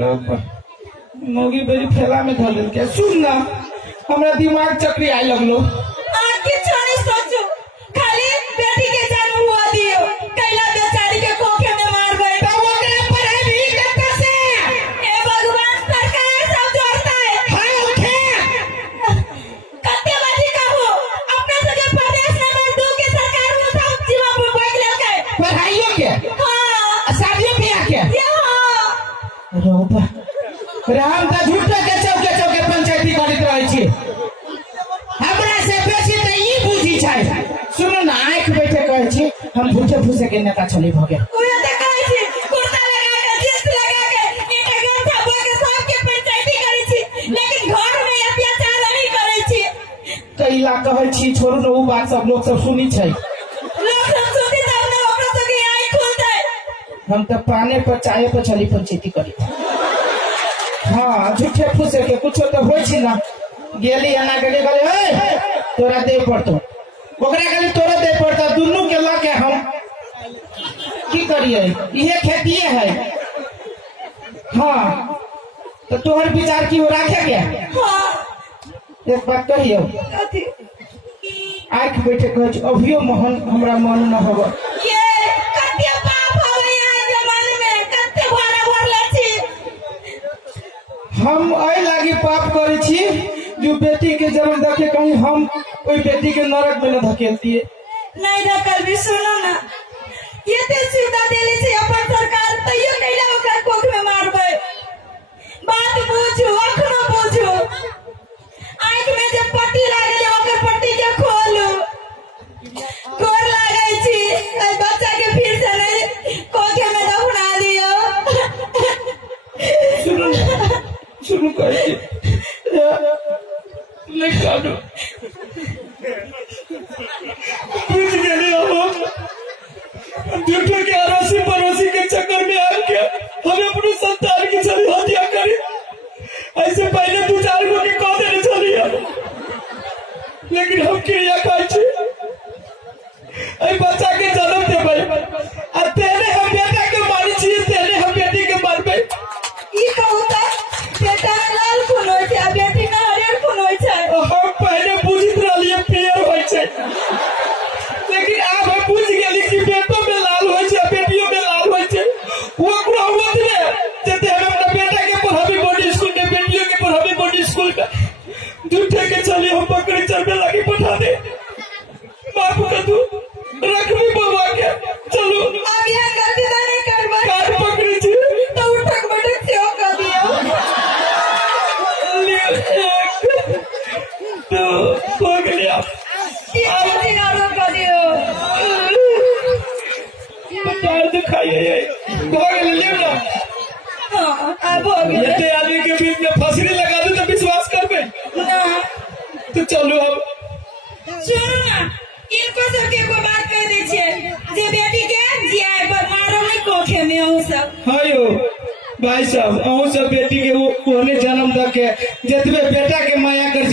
मोगी बेरी फैला में धर के सुन ना हमरा दिमाग चक्री आए लगलो आके छोड़ी सोचो खाली बेटी के जन्म हुआ दियो कैला बेचारी के कोखे में मार गए तब ओकरा पर है भी करता से हे भगवान सरकार सब जोड़ता है हां उठे कत्ते बाजी कहू अपने सगे प्रदेश में मजदूर की सरकार में सब जीवा पर बैठ लेके पढ़ाइयो के हां शादियों ब्याह के ये हां रोबा राम का झूठा के चौके पंचायती करत रहे छी हमरा से बेसी त ई बुझी छै सुनो ना आंख बैठे कहै छी हम भूखे फूसे के नेता छली भगे ओए त कहै छी कुर्ता लगा के जींस लगा के एकटा गमछा बोए के सबके पंचायती करै छी लेकिन घर में अत्याचार नहीं करै छी कैला कहै छी छोड़ू न उ बात सब लोग सब सुनी छै लोग सब सुनी तब न ओकरा सके आंख खुलतै हम त पाने पर चाहे पर छली पंचायती करी हाँ झूठे फूसे के कुछ तो होय छी ना गेली एना गेली गले ए तोरा दे पड़तो ओकरा गली तोरा दे पड़ता दुन्नु के ला के हम की करिए इहे खेतिए है हाँ तो तोहर विचार की हो राखे के हां एक बात कहियो कथी आंख बैठे कहै छी अभियो मोहन हमरा मन न होबो ये कत्ते पाप होवे यहाँ जमाने में कत्ते भाड़ा भरले छी हम आई लागी पाप करे छी जो बेटी के जन्म देखे कहीं हम ओई बेटी के नरक में न धकेल दिए नहीं धकल भी सुनो ना ये ते सुविधा देले छी अपन सरकार तैयो कैला ओकरा कोख में मारबै बात बुझू अखनो बुझू आंख में जे पट्टी लागले ओकर पट्टी के खोलू गोर लागै छी ए बच्चा के फिर से नहीं कोखे में दफना दियो शुरू कर नहीं काटो पूछ गए हम झूठे के अड़ोसी पड़ोसी के चक्कर में आ गया हमें अपने संतान की छवि हत्या करी ऐसे पहले 2-4 गो के कह देने चलिए लेकिन हम क्रिया कर बच्चा के जन्म देवे और तेरे हम बेटा के मारी चाहिए तेरे हम बेटी के मारबे ई कहू त बेटा में लाल खून होय छै आ बेटी में हरियर खून होय छै हम पहले बुझित रहिए पियर होय छै लेकिन अब हम बुझ गेली कि बेटो में लाल होय छै बेटियों में लाल होय छै वो प्रॉब्लम है जते हम अपना बेटा के पढ़ाबी बोर्डिंग स्कूल में बेटियों के पढ़ाबी बोर्डिंग स्कूल में झूठे के चली हम पकड़ी चलने लगी पठा दे बाप का तू रखबी बाबा के चलो अब यह गलती नहीं करबै कार पकड़ी छी तो उठक बैठक से कर दियो तो हो गया तीन दिन और कर दियो पैर दिखाइए हो गया ले ना हां अब हो गया ये आदमी के बीच में फसरी लगा दे तो विश्वास करबे ना तो चलो हम सुनो ना इनको सबके को बात कह दे छे जे बेटी के जिया पर मारो नहीं कोखे में हो सब हायो भाई साहब अहू सब बेटी के ओने जन्म द के जतबे बेटा के माया कर